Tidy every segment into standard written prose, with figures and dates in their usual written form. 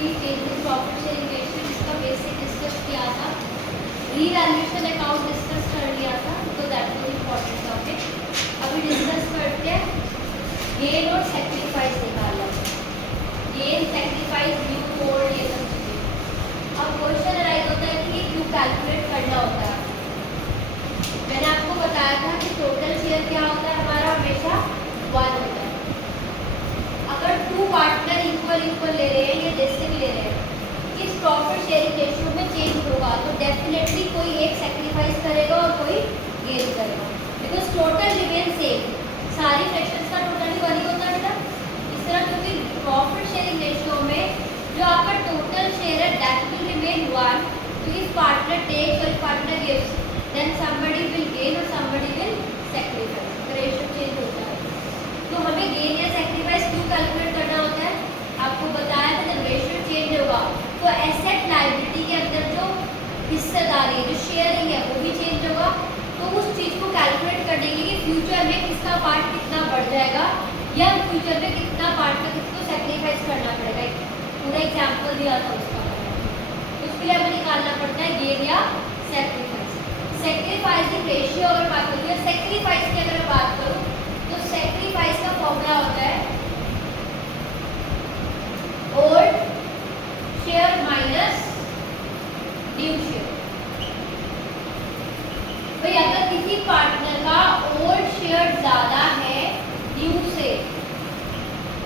Three changes profit sharing ratio जिसका basic discuss किया था, रीवैल्यूएशन अकाउंट डिस्कस कर लिया था, तो दैट वाज इम्पोर्टेंट टॉपिक। अभी डिस्कस करते हैं गेन और सेक्रीफाइस निकालना, गेन सेक्रीफाइस न्यू कोड ये सब चीजें। अब क्वेश्चन अराइज होता है कि ये क्यों कैलकुलेट करना होता है। मैंने आपको बताया था कि टोटल शेयर क्या होता है हमारा, हमेशा 1 होता है। अगर 2 पार्टनर इक्वल इक्वल ले रहे हैं या जैसे भी ले रहे हैं, इस प्रॉफिट शेयरिंग रेशियो में चेंज होगा तो डेफिनेटली कोई एक सैक्रिफाइस करेगा और कोई गेन करेगा, बिकॉज टोटल रिमेन सेम। सारी फ्रैक्शंस का टोटल ही 1 ही होता है बेटा। इस तरह क्योंकि प्रॉफिट शेयरिंग रेशियो में जो आपका टोटल शेयर है दैट विल रिमेन 1, तो इफ पार्टनर टेक और partner gives then somebody will gain और somebody will sacrifice, ratio change होता है। तो हमें गेन या सैक्रिफाइस क्यों कैलकुलेट करना होता है, आपको बताया था जब रेशियो चेंज होगा तो एसेट लायबिलिटी के अंदर जो हिस्सेदारी है, जो शेयरिंग है वो भी चेंज होगा। तो उस चीज़ को कैलकुलेट करने के लिए फ्यूचर में किसका पार्ट कितना बढ़ जाएगा या फ्यूचर में कितना पार्ट का किसको सैक्रिफाइस करना पड़ेगा, पूरा एग्जाम्पल दिया था उसका। उसके लिए हमें निकालना पड़ता है गेन या सैक्रिफाइस। सैक्रिफाइसिंग रेशियो अगर बात करूँ या सैक्रिफाइस की अगर बात करूँ तो सैक्रिफाइस का फॉर्मूला होता है old share minus new share. भाई अगर किसी पार्टनर का ओल्ड शेयर ज्यादा है न्यू से,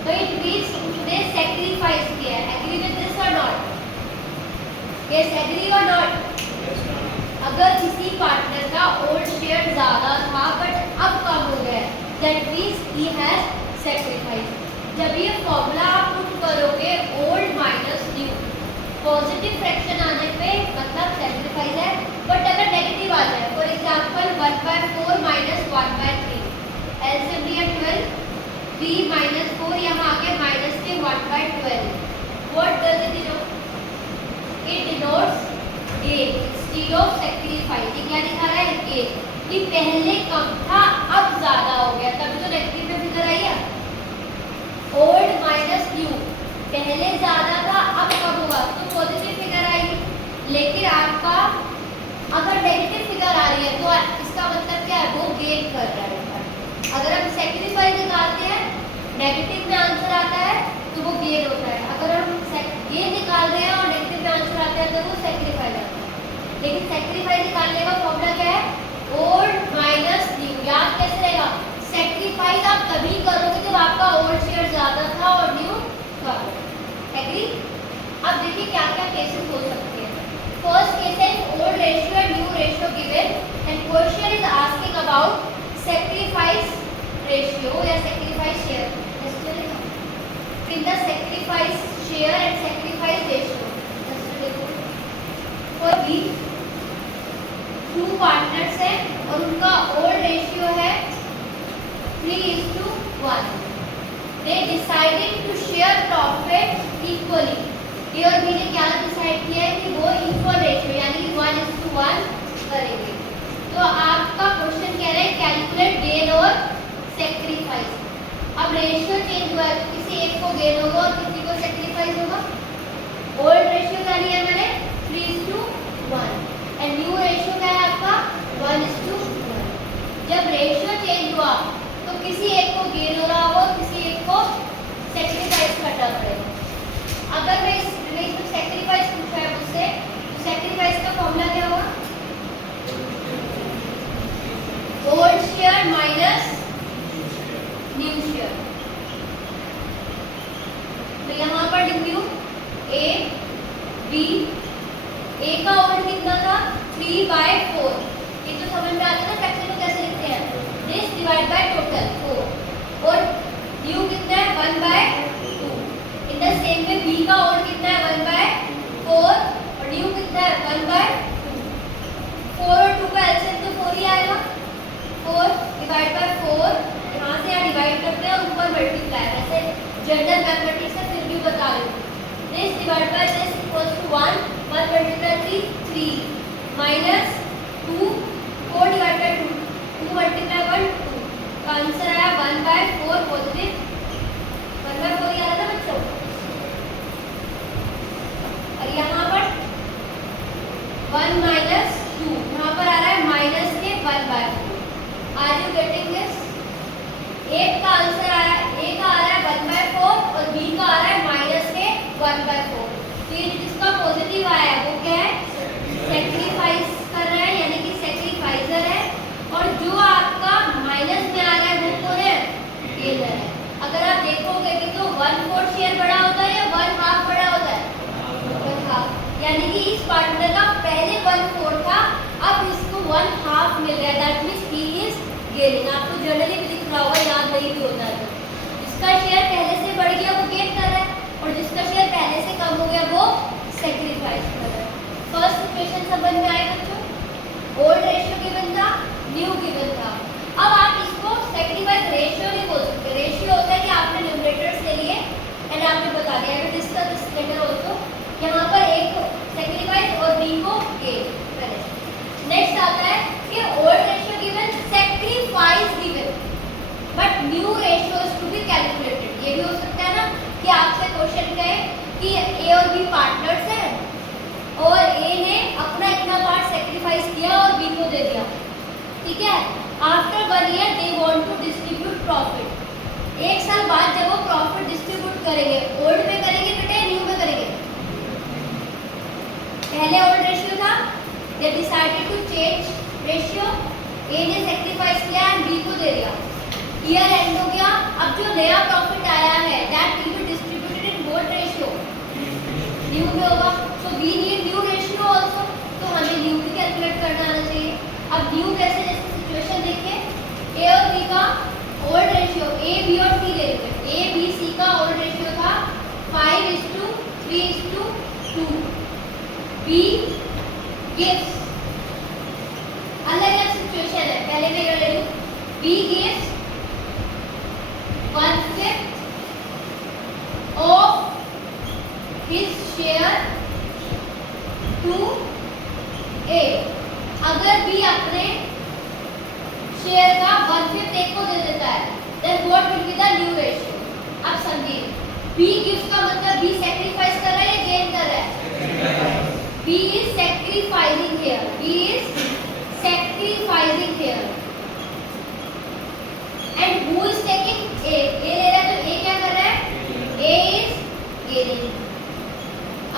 तो इट मींस उसने सैक्रिफाइस किया है। एग्री विद दिस और नॉट? यस, एग्री और नॉट? अगर किसी पार्टनर का ओल्ड शेयर ज्यादा था बट अब कम हो गया, that means he has sacrifice. जब ये फॉर्मूला आप पुट करोगे old minus new, positive fraction आने पे मतलब सैक्रिफाइस है, बट अगर नेगेटिव आ जाए, फॉर एग्जांपल 1/4 माइनस 1/3, एलसीएम लिया 12, 3 माइनस 4 यहाँ आगे माइनस के 1/12, what does it denote? It denotes gain instead of sacrifice. ये क्या दिखा रहा है? गेन। कि पहले कम था अब ज्यादा हो गया, तभी तो नेगेटिव में फिगर आई है। ओल्ड माइनस न्यू, पहले ज्यादा था अब कम हुआ तो पॉजिटिव फिगर आएगी। लेकिन आपका अगर नेगेटिव फिगर आ रही है तो इसका मतलब क्या है, वो गेन कर रहा है। अगर हम सैक्रिफाइस निकालते हैं नेगेटिव में आंसर आता है तो वो गेन होता है, अगर हम गेन निकाल रहे हैं और नेगेटिव में आंसर आता है तो वो सैक्रिफाइस आता है। लेकिन सैक्रिफाइस निकालने का फॉर्मूला क्या है? Old minus new. याद कैसे रहेगा? सैक्रिफाइस आप तभी करोगे जब आपका ओल्ड शेयर ज्यादा था और न्यू कम। एग्री? अब देखिए क्या क्या केसेस हो सकते हैं। फर्स्ट केस है old ratio and new ratio given and question is asking about sacrifice ratio या sacrifice share. In the sacrifice share and sacrifice ratio for B 2 partners हैं और उनका ओल्ड रेशियो है 3:1। They decided to share profit equally. A और B ने क्या decide किया है कि वो इक्वल रेशियो यानी 1:1 करेंगे। तो आपका क्वेश्चन कह रहा है कैलकुलेट गेन और सैक्रिफाइस। अब रेशियो चेंज हुआ है तो किसी एक को गेन होगा और किसी को सैक्रिफाइस होगा। ओल्ड रेशियो क्या लिया मैंने? 3:1 एंड न्यू रेशियो क्या है आपका? 1:1। जब रेशियो चेंज हुआ तो किसी एक को गेन हो रहा होगा, किसी एक को सैक्रिफाइस करना पड़ेगा। अगर मैं इसमें सैक्रिफाइस पूछा है मुझसे तो सैक्रिफाइस का फॉर्मूला क्या होगा? Old share minus new share. तो यहाँ पर लिख न्यू ए बी, ए का ओल्ड कितना था? 3/4। ये तो समझ में आता है ना फ्रैक्शन को कैसे लिखते हैं, दिस डिवाइड बाय टोटल 4। और न्यू कितना है? 1/2। In the same way B का ओल्ड कितना है? 1/4 और न्यू कितना है? 1/2। 4 और 2 का एलसीएम तो 4 ही आएगा। 4 डिवाइड बाय 4, यहाँ से यहाँ डिवाइड करते हैं और ऊपर मल्टीप्लाई। वैसे जनरल मैथमेटिक्स है फिर भी बता रही हूँ। This divide by this equals to 1 multiply 3 minus 2 4 divide by 2 2 multiply 1 2 का आंसर आया 1/4 पॉजिटिव 1/4 आ रहा था बच्चों। एक का आंसर आया, ए का आ रहा है 1/4 और बी का आ रहा है माइनस के 1/4। तो ये जिसका पॉजिटिव आया है वो क्या है, सेक्रीफाइस कर रहा है, यानी कि सेक्रीफाइजर है। और जो आपका माइनस में आ रहा है वो कौन है, गेनर है। अगर आप देखोगे कि तो 1/4 शेयर बड़ा होता है या 1/2 बड़ा होता है, 1/2, यानी कि इस पार्टनर का पहले 1/4 था, अब इसको 1/2 मिल गया, that means he is gaining. आपको जनरली भी दिख रहा होगा, याद नहीं भी होता है। जिसका शेयर पहले से बढ़ गया वो गेन कर रहा है, और जिसका शेयर पहले से कम हो गया वो सेक्रीफाइस कर रहा है। फर्स्ट सिचुएशन समझ में आए बच्चों, ओल्ड रेशियो गिवन था, न्यू गिवन था। अब आप इसको सेक्रीफाइस रेशियो नहीं बोल सकते। रेशियो होता है कि आपने न्यूमरेटर्स ले लिए एंड आपने बता दिया कि डिस्कस दिस लेटर आल्सो, यहाँ पर एक को सेक्रीफाइस और बी को गेन करें। नेक्स्ट आता है कि old ratio given, sacrifice given, but new ratio is to be calculated. ये भी हो सकता है ना कि आपसे क्वेश्चन कहे कि ए और बी पार्टनर्स हैं और ए ने अपना इतना पार्ट सेक्रीफाइस किया और बी को दे दिया, ठीक है। After 1 year they want to distribute profit. एक साल बाद जब वो प्रॉफिट डिस्ट्रीब्यूट करेंगे, ओल्ड में करेंगे बेटे न्यू में करेंगे? पहले ओल्ड रेशियो था, they decided to change ratio, A ने सेक्रीफाइस किया एंड बी को दे दिया। ईयर एंड हो गया, अब जो नया प्रॉफिट आया है that will be distributed in what ratio, new में होगा। So we need new ratio also, तो हमें न्यू भी कैलकुलेट करना आना चाहिए। अब न्यू कैसे, जैसे सिचुएशन देखिए, ए और बी का ओल्ड रेशियो, ए बी और सी ले लेते हैं। ए बी सी का ओल्ड रेशियो था 5:3:2। बी गिव्स, अलग अलग सिचुएशन है, पहले मैं ये ले लूं, B gives 1/5 of his share to A. अगर बी अपने शेयर का 1/5 ए को दे देता है, then what will be the new ratio. अब समझिए, बी गिव्स का मतलब बी सेक्रीफाइस कर रहा है या गेन कर रहा है? B is sacrificing here, B is sacrificing here and who is taking A, A ले रहा है तो ए क्या कर रहा है, ए इज गेनिंग।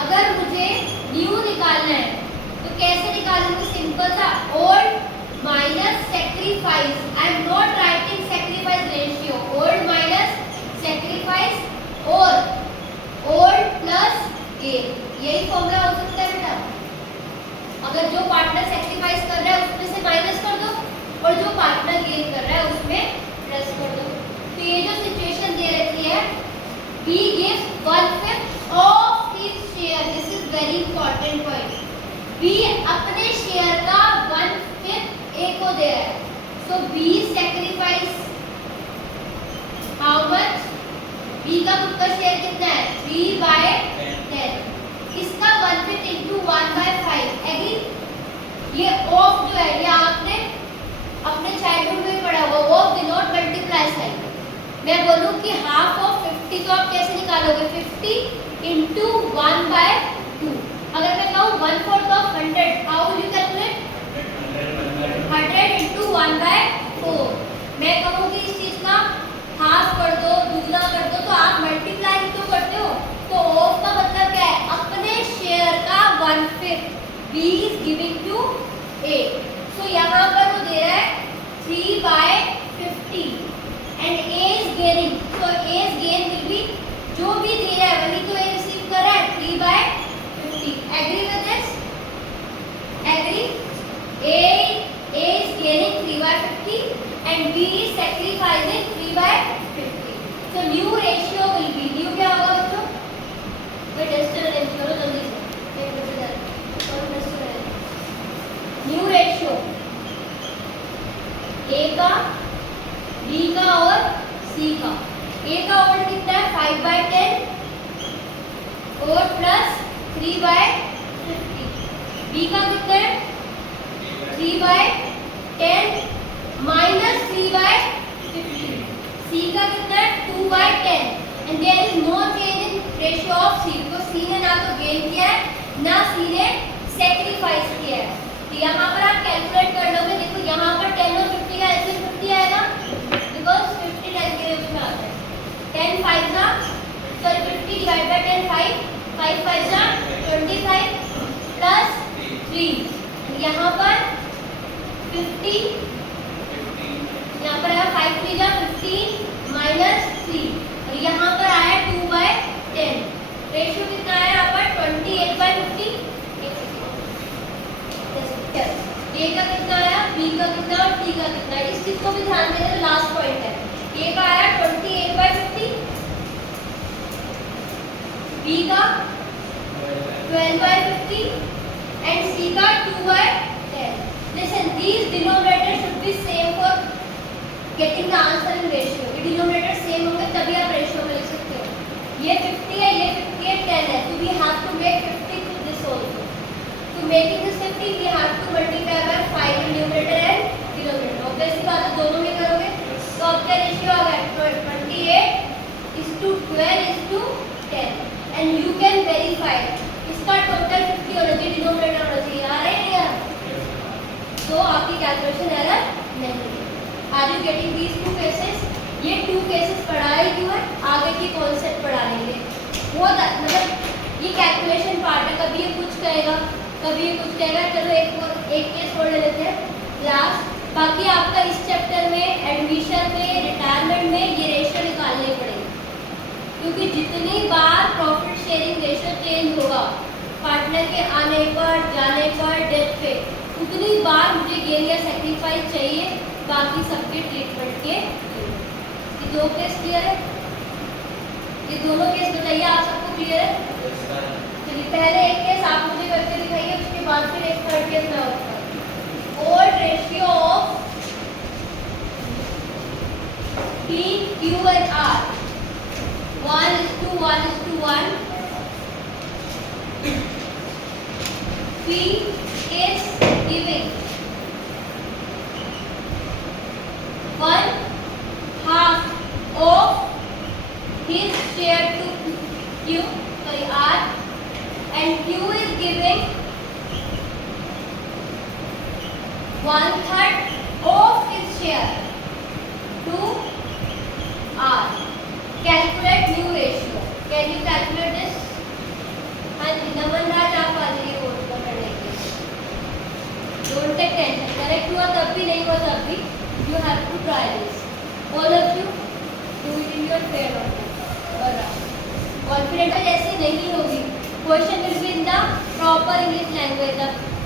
अगर मुझे न्यू निकालना है तो कैसे निकालूंगी, सिंपल सा, old minus sacrifice. I am not writing sacrifice ratio, old minus sacrifice और ओल्ड प्लस गेन, यही फॉर्मूला हो सकता है बेटा। अगर जो पार्टनर सेक्रीफाइस कर रहा है उसमें से माइनस कर दो और जो पार्टनर गेन कर रहा है उसमें प्लस कर दो। तो ये जो सिचुएशन दे रखी है, B gives 1/5 of his share, this is very important point. B अपने शेयर का 1/5 ए को दे रहा है, so B sacrifice how much, B का खुद का शेयर कितना है 3/10, इसका 1/5 into 1/5 एग्री। ये ऑफ जो है ये आपने अपने चाइल्डहुड में पढ़ा हुआ, ऑफ डिनोट मल्टीप्लाई साइन। मैं बोलूं कि हाफ ऑफ 50 तो आप कैसे निकालोगे, 50 into 1/2। अगर मैं कहूँ 1/4 of 100, how will you calculate, 100 into 1/4। मैं कहूँ कि इस चीज का हाफ कर दो, दुगना कर दो, तो आप मल्टीप्लाई ही तो करते हो। तो ऑफ का मतलब क्या है, अपने शेयर का 1/5 बी इज गिविंग टू ए। सो यहाँ पर वो दे रहा है 3/50 and A is gaining, so A is gain will be, जो भी दे रहा है वही तो ए रिसीव कर रहा है, 3/50। Agree with this, agree. A is gaining 3/50 and B is sacrificing 3/50. So new ratio will be, new क्या होगा बच्चों, मैं डस्टर अरेंज करो जल्दी से, एक बच्चे इधर और duster arrange. New ratio A का, B का और C का। A का ओल्ड कितना है 5/10 और प्लस 3/50। B का कितना है 3/10 minus 3/50। C का कितना है 2/10 and there is no change in ratio of C, तो C ने ना तो गेन किया है ना C ने सेक्रीफाइस किया है। तो यहाँ पर आप कैलकुलेट कर लोगे, देखो यहाँ पर 10 और 50 का ऐसे 50 आएगा बिकॉज 50 10 5 जा, सॉरी 50 डिवाइड बाय 10 5, 5 5 जा 25 प्लस 3, यहाँ पर 50, यहाँ पर आया 5 3 जा 15 माइनस 3, और यहाँ पर आया 2/10। रेशियो कितना आया यहाँ पर 28/50। ए का कितना आया, बी का कितना और सी का कितना, इस चीज को भी ध्यान देना, लास्ट पॉइंट है। ए का आया 28/50, बी का 12/50 एंड सी का 2/10। Listen, these denominators should be same for getting the answer in ratio. ये denominator same होंगे तभी आप रेशियो में लिख सकते हो। ये 50 है, ये 50 है, 10 है, तो we have to make 50 to this also. To making this 50, we have to multiply by 5 in numerator and denominator. Obviously बात है, दोनों में करोगे तो आपका रेशियो आ गया 28:12:10 and you can verify इसका टोटल 50 होना चाहिए, डिनोमिनेटर होना चाहिए। आ रहा है नहीं यार? तो आपकी कैलकुलेशन एरर नहीं है। Are you getting these two cases? ये 2 केसेस पढ़ाए क्यों है, आगे की कॉन्सेप्ट पढ़ा लेंगे। बहुत मतलब ये कैलकुलेशन पार्ट है, कभी ये कुछ कहेगा कभी ये कुछ कहेगा। चलो एक केस और ले लेते हैं लास्ट। बाकी आपका इस चैप्टर में एडमिशन में रिटायरमेंट में ये रेशियो निकालने पड़ेंगे, क्योंकि जितनी बार प्रॉफिट शेयरिंग रेशियो चेंज होगा पार्टनर के आने पर, जाने पर, डेथ पे, उतनी बार मुझे गेन या सेक्रीफाइस चाहिए बाकी सबके ट्रीटमेंट के। ये 2 केस क्लियर है? ये दोनों केस बताइए आप सबको क्लियर है? चलिए पहले एक केस आप मुझे करके दिखाइए, उसके बाद फिर एक थर्ड केस मैं होगा। Old ratio of P, Q and R 1:1:1. P is giving 1/2 of his share to Q, sorry R, and Q is giving 1/3 of his share to R. Calculate new ratio. Can you calculate this? हाँ जी, नमन राज आप आ जाइए course को पढ़ने के लिए। Don't take tension. Correct हुआ तब भी, नहीं हुआ तब भी, you have to try this. All of you do it in your fair order. Confident है जैसे नहीं होगी। Question will be in the proper English language.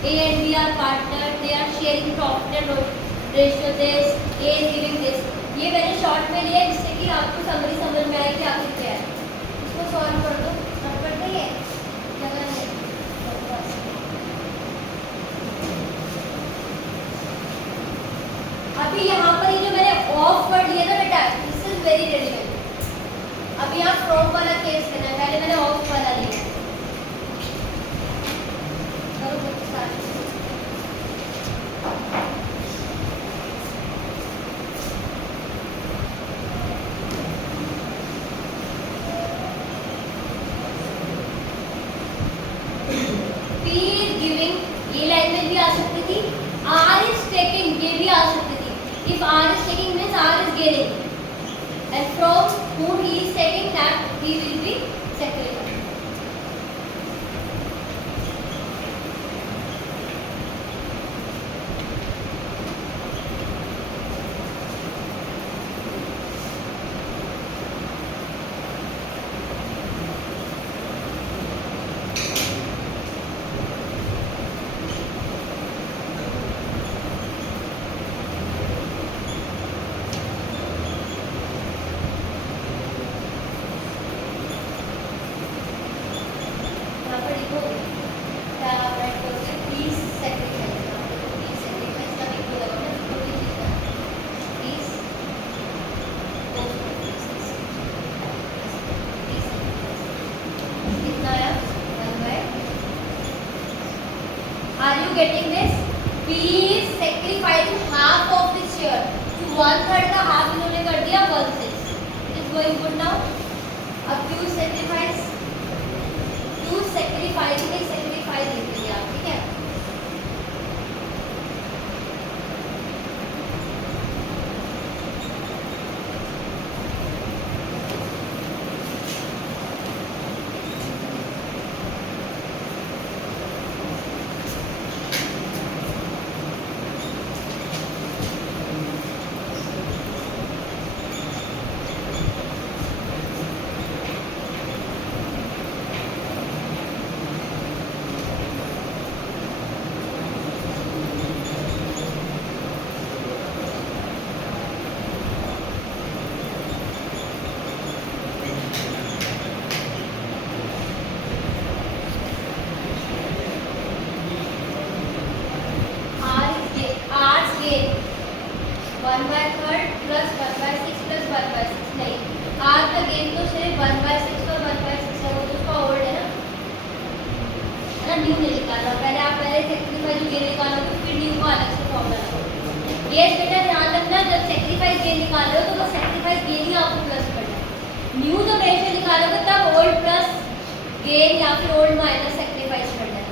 A and B are partners. They are sharing profit and ratio. This A is giving this. ये मैंने short में लिया जिससे कि आपको समरी समझ में आए कि आखिर क्या है। इसको सॉल्व कर दो, नंबर नहीं है जगह नहीं। अभी यहाँ पर ये जो मैंने ऑफ वर्ड लिया था बेटा, दिस इज वेरी रेलिवेंट। अभी यहाँ फ्रॉम वाला केस लेना है, पहले मैंने ऑफ वाला लिया। If R is taking means R is gaining, and from whom he is taking that he will be sacrificing. Are you getting this? P is sacrificing half of his share. So 1/3 का half इन्होंने कर दिया 1/6. It is going good now. अब Q sacrifice लिख दीजिए आप, ठीक है? गेन या फिर ओल्ड माइनस सेक्रीफाइस करना है।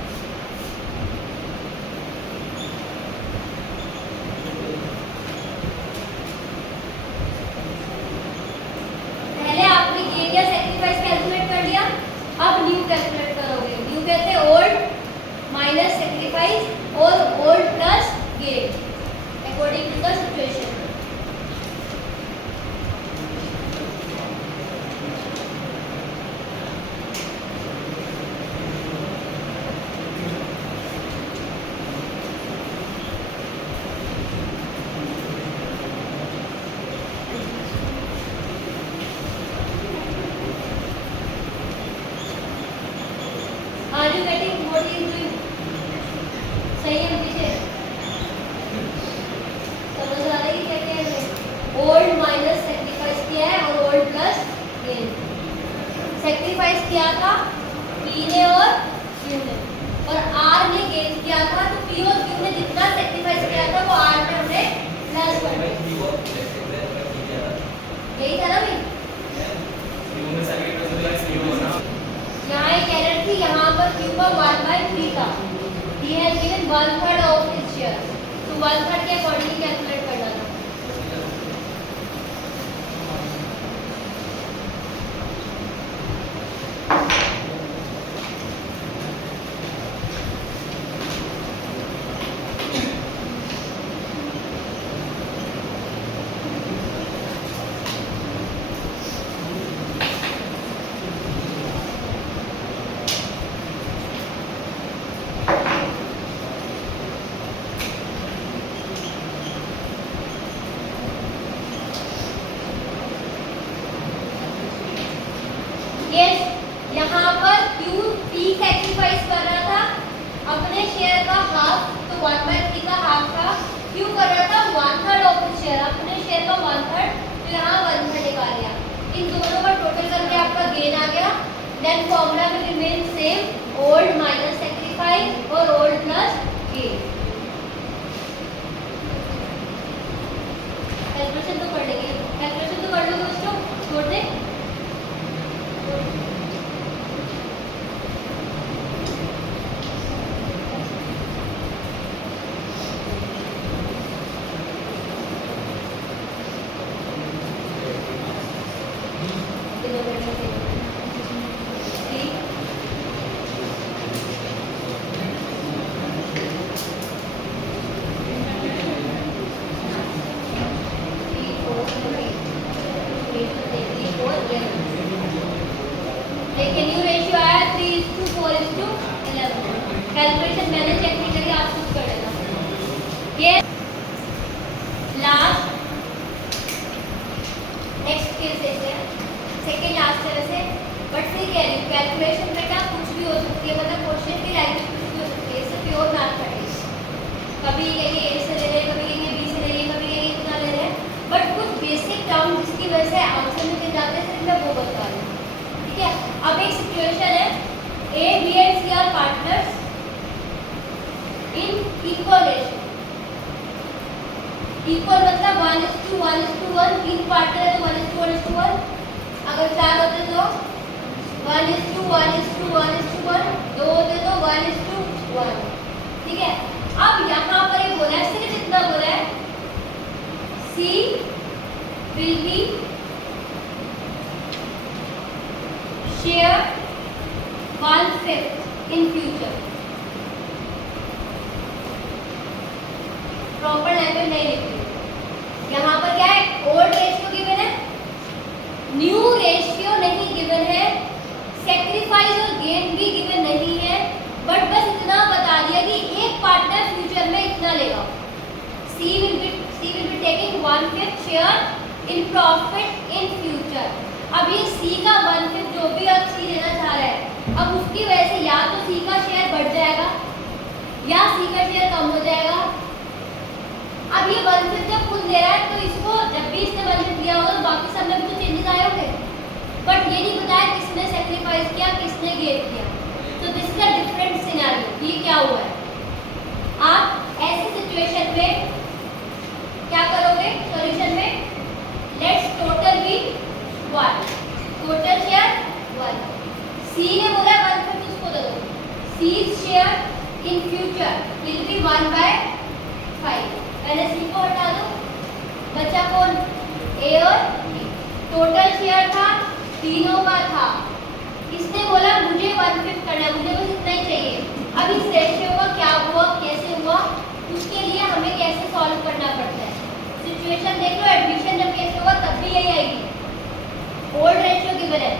पहले आपने गेन या सेक्रीफाइस कैलकुलेट कर लिया, अब न्यू कैलकुलेट करोगे। न्यू कहते हैं ओल्ड माइनस सेक्रीफाइस और old plus gain according to the situation. Are you getting what he is doing? सही है पीछे समझ आ रही है क्या कह रहे हैं? ओल्ड माइनस सेक्रीफाइस किया है और ओल्ड प्लस गेन। सेक्रीफाइस किया था पी ने और क्यू ने, और आर ने गेन किया था, तो पी और क्यू ने जितना सेक्रीफाइस किया था वो आर ने हमने प्लस कर दिया। यही था ना भाई? यहाँ एक एरर थी, यहाँ पर क्यू का 1/3 था। He has given 1/3 of his share, तो 1/3 के अकॉर्डिंग कैलकुलेट करना था। Yes, यहाँ पर Q P सैक्रिफाइस कर रहा था अपने शेयर का हाफ, तो 1/3 का हाफ था। Q कर रहा था 1/3 ऑफ हिज शेयर, अपने शेयर का 1/3, तो यहाँ 1/3 निकाल लिया। इन दोनों का टोटल करके आपका गेन आ गया। देन फॉर्मूला में remain same, old minus sacrifice और ओल्ड प्लस गेन। कैलकुलेशन तो कर लेंगे, कैलकुलेशन तो कर लो दोस्तों, छोड़ दे। कैलकुलेशन मैंने चेक नहीं करी, आप खुद कर लेना। ये लास्ट नेक्स्ट केस है, सेकेंड लास्ट है वैसे, बट फिर कह रही हूँ कैलकुलेशन बेटा कुछ भी हो सकती है, मतलब क्वेश्चन की लैंग्वेज कुछ भी हो सकती है, इससे प्योर मैथमेटिक्स। कभी कहेंगे ए से ले रहे, कभी कहेंगे बी से ले रहे, कभी कहेंगे इतना ले रहे हैं, बट कुछ बेसिक टर्म जिसकी वजह से आंसर में जाते हैं, सिर्फ मैं वो बता रही हूँ, ठीक है। अब एक सिचुएशन है, A B and C are partners in equal ratio. Equal मतलब 1:1:1, तीन पार्टनर है तो 1:1:1। अगर चार होते तो 1:1:1, दो होते तो 1:1, ठीक है। अब यहाँ पर ये बोला है, सिर्फ इतना बोला है, C will be share 1/5 in future। Proper language नहीं लिखी। यहाँ पर क्या है, ओल्ड रेशियो गिवन है, न्यू रेशियो नहीं गिवन है, सेक्रीफाइस और गेन भी गिवन नहीं है, बट बस इतना बता दिया कि एक पार्टनर फ्यूचर में इतना लेगा। C will be taking 1/5 share in profit in future। अब ये C का 1/5 जो भी अब C लेना चाह रहा है, अब उसकी वजह से या तो C का शेयर बढ़ जाएगा या C का शेयर कम हो जाएगा। अब ये 1/5 जब खुद ले रहा है तो इसको जब भी इसने 1/5 दिया होगा तो बाकी सब में भी तो चेंजेस आए होंगे, बट ये नहीं बताया किसने सेक्रीफाइस किया किसने गेन किया। तो this is a different scenario. ये क्या हुआ है, आप ऐसी सिचुएशन में क्या करोगे, सॉल्यूशन में let's total be 1, total share 1। C ने बोला C's share in future will be 1/5. पहले C को हटा दो, बचा कौन? A और B. टोटल शेयर था तीनों का था, इसने बोला मुझे 1/5 करना है, मुझे बस इतना ही चाहिए. अब इस रेशियो का क्या हुआ, कैसे हुआ, उसके लिए हमें कैसे सॉल्व करना पड़ता है. सिचुएशन देख लो, एडमिशन जब केस होगा तब भी यही आएगी. ओल्ड रेशियो गिवन है,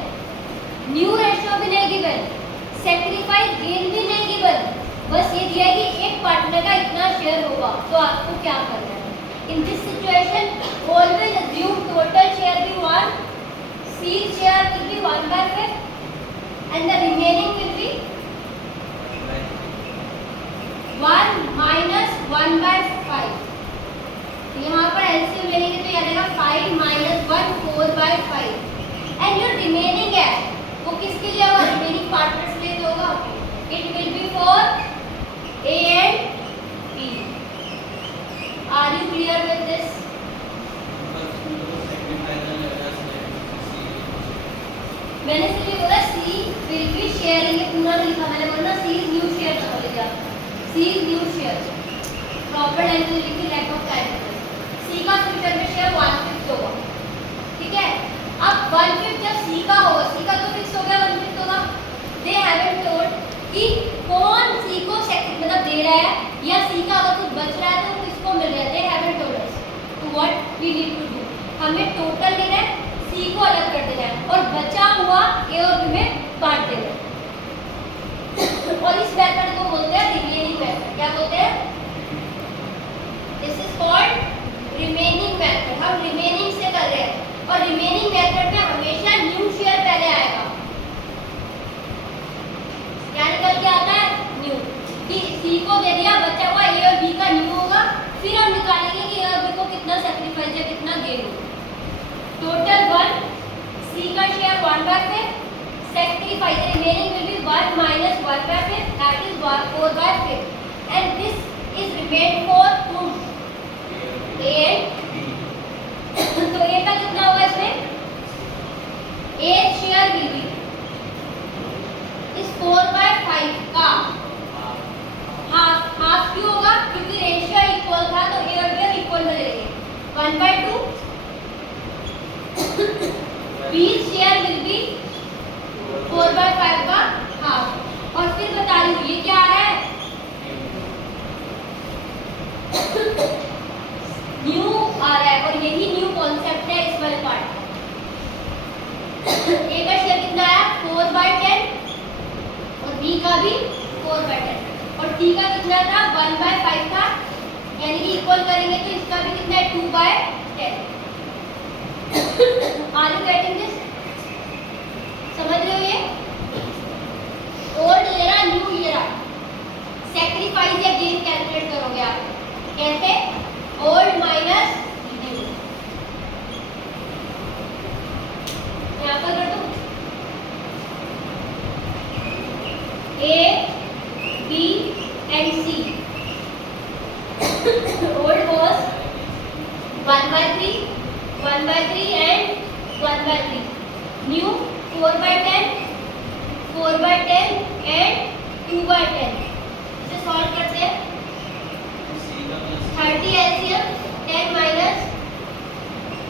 न्यू रेशियो भी नहीं गिवन, सैक्रिफाइस गेन भी नहीं गिवन, बस ये दिया है कि एक पार्टनर का इतना शेयर होगा, तो आपको क्या करना है. In this situation always assume total share भी 1, C share will be 1/5 and the remaining will be 1 minus 1/5. तो यहाँ पर एलसीएम लेंगे तो याद आएगा 5 minus 1 4/5 and your remaining है वो किसके लिए होगा, remaining partners के लिए होगा. It will be for A and B. Are you clear with this? मैंने सिर्फ बोला C will be sharing, पूरा नहीं लिखा मैंने, बोला C is new share बोल दिया. C is new share. Proper line में लिखी, लैक ऑफ टाइम. C का फ्यूचर में शेयर 1/5 होगा, ठीक है. अब 1/5 जब C का होगा, C का तो फिक्स हो गया 1/5 होगा. दे हैवंट टोल्ड कि कौन C को मतलब दे रहा है, या C का अगर कुछ बच रहा है तो किसको मिल रहा है. They haven't told us. तो what we need to do, हमें टोटल लेना है, C को अलग कर देना है और बचा हुआ A और B में बांट देना है. और इस मेथड को बोलते हैं रिमेनिंग मेथड. क्या बोलते हैं? This is called remaining method. हम रिमेनिंग से कर रहे हैं और रिमेनिंग मेथड में हमेशा न्यू शेयर पहले आएगा. क्या निकल के आता है? न्यू. कि C को दे दिया, बचा हुआ A और B का न्यू होगा, फिर हम निकालेंगे कि A और B को कितना सैक्रिफाइस है, कितना गेन होगा. टोटल 1, C का share 1/5, sacrifice remaining will be 1 minus 1/5, that is 4/5, and this is remained for whom? A and B. तो A का कितना होगा इसमें? A शेयर will be इस 4/5 का हाफ क्यों होगा? क्योंकि रेशियो इक्वल था तो A और B इक्वल में लेंगे. 1/2 B शेयर will be 4/5 का हाफ. और फिर बता रही हूँ ये क्या आ रहा है, न्यू आ रहा है, और यही न्यू कॉन्सेप्ट है इस वाले पार्ट. A का शेयर कितना आया? 4/10 और B का भी 4/10 और D का कितना था? 1/5 था, यानी कि इक्वल करेंगे तो इसका भी कितना है? 2/10. Are you getting this? समझ रहे हो ये? Old era new era, sacrifice या गेन कैलकुलेट करोगे आप कैसे? Old minus new. यहाँ पर कर दो. A, B and C. Old was 1/3, 1/3 and 1/3. New 4/10, 4/10 and 2/10. इसे सॉल्व करते हैं. 30 एलसीएम 10 माइनस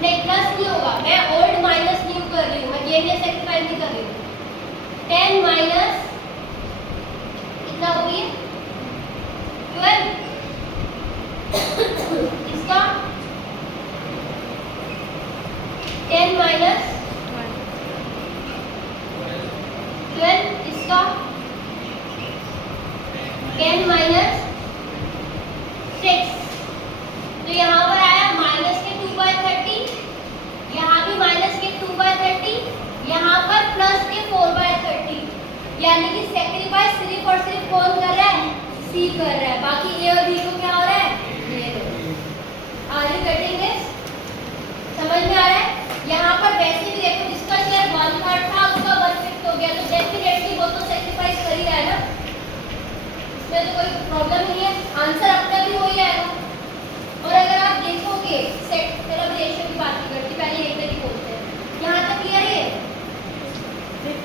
नहीं प्लस नहीं होगा, मैं ओल्ड माइनस न्यू कर रही हूँ, मैं ये नहीं सेक्रीफाइस नहीं कर रही हूँ. 10 माइनस कितना हो गई? 12. इसका 10 माइनस 12, इसका 10 माइनस 6. तो यहाँ पर आया माइनस के 2/30, यहाँ भी माइनस के 2/30, यहाँ पर प्लस के 4/30, यानी कि सेक्रीफाइस सिर्फ और सिर्फ कौन कर रहा है? C कर रहा है, बाकी A और B को क्या हो रहा है? Are you getting this? समझ में आ रहा है? यहाँ पर वैसे भी देखो जिसका शेयर 1/3 था उसका 1/5 हो गया, तो डेफिनेटली वो तो सेक्रीफाइस कर ही रहा है ना, इसमें तो कोई प्रॉब्लम नहीं है, आंसर अपना भी हो ही आएगा. और अगर आप देखोगे चलो रेशियो की बात नहीं करती, पहले एक तरीके बोलते हैं. यहाँ तक क्लियर है?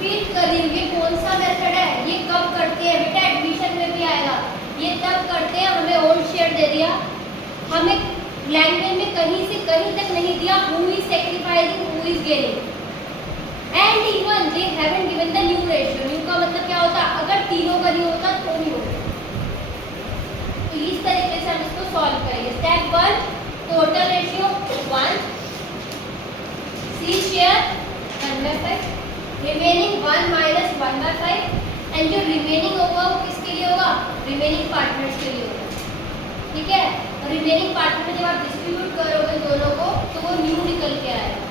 रिपीट कर रही हूँ, ये कौन सा मेथड है, ये कब करते हैं बेटा, एडमिशन में भी आएगा, ये तब करते हैं, हमें ओल्ड शेयर दे दिया, हमें लैंग्वेज में कहीं से कहीं तक नहीं दिया, who is sacrificing, who is gaining, and even they haven't given the new ratio. New का मतलब क्या होता है, अगर तीनों का नहीं होता तो नहीं होता। तो इस तरीके से हम इसको सॉल्व करेंगे। Step 1, total ratio 1, C share 1/5, remaining 1 minus 1/5, and जो रिमेनिंग होगा वो किसके लिए होगा, रिमेनिंग पार्टनर्स के लिए होगा, ठीक है। और रिमेनिंग पार्टनर में जब आप डिस्ट्रीब्यूट करोगे दोनों को तो वो न्यू निकल के आएगा।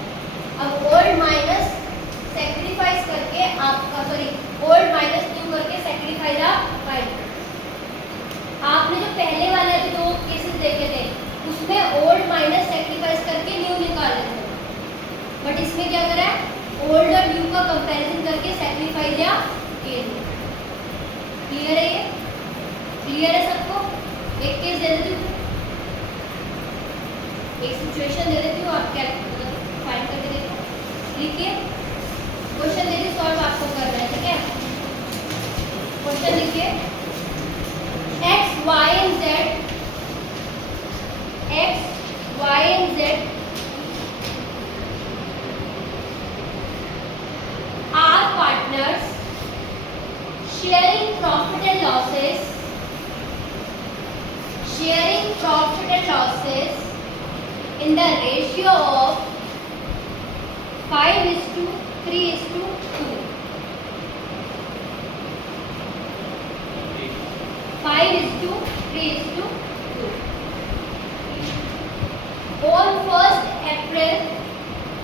अब ओल्ड माइनस सैक्रिफाइस करके आपका, सॉरी, ओल्ड माइनस न्यू करके सैक्रिफाइस आप फाइंड। आपने जो पहले वाले दो केसेस देखे थे उसमें ओल्ड माइनस सैक्रिफाइस करके न्यू निकाल लेते हैं, बट इसमें क्या करा है, ओल्ड और न्यू का कंपैरिजन करके सैक्रिफाइस या गेन। क्लियर है, ये क्लियर है सबको। एक केस दे देती हूँ, एक सिचुएशन दे देती हूँ, आप क्या फाइंड करके देखो, लिखिए, क्वेश्चन देखिए, सॉल्व आपको करना है, ठीक है। क्वेश्चन लिखिए, x, y and z, x, y and z are partners sharing profit and losses, sharing profit and losses in the ratio of 5:3:2. 5:3:2. On 1st April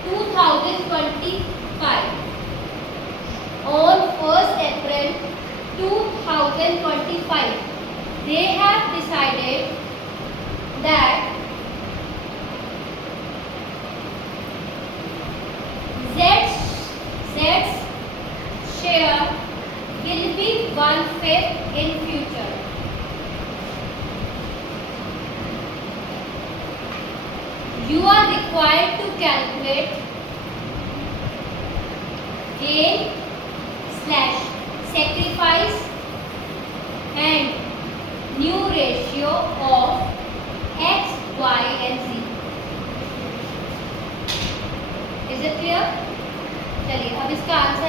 2025. On 1st April 2025, they have decided that Z's share will be 1/5 in future. You are required to calculate gain / sacrifice and new ratio of x, y and z. Is it clear? चलिए अब इसका answer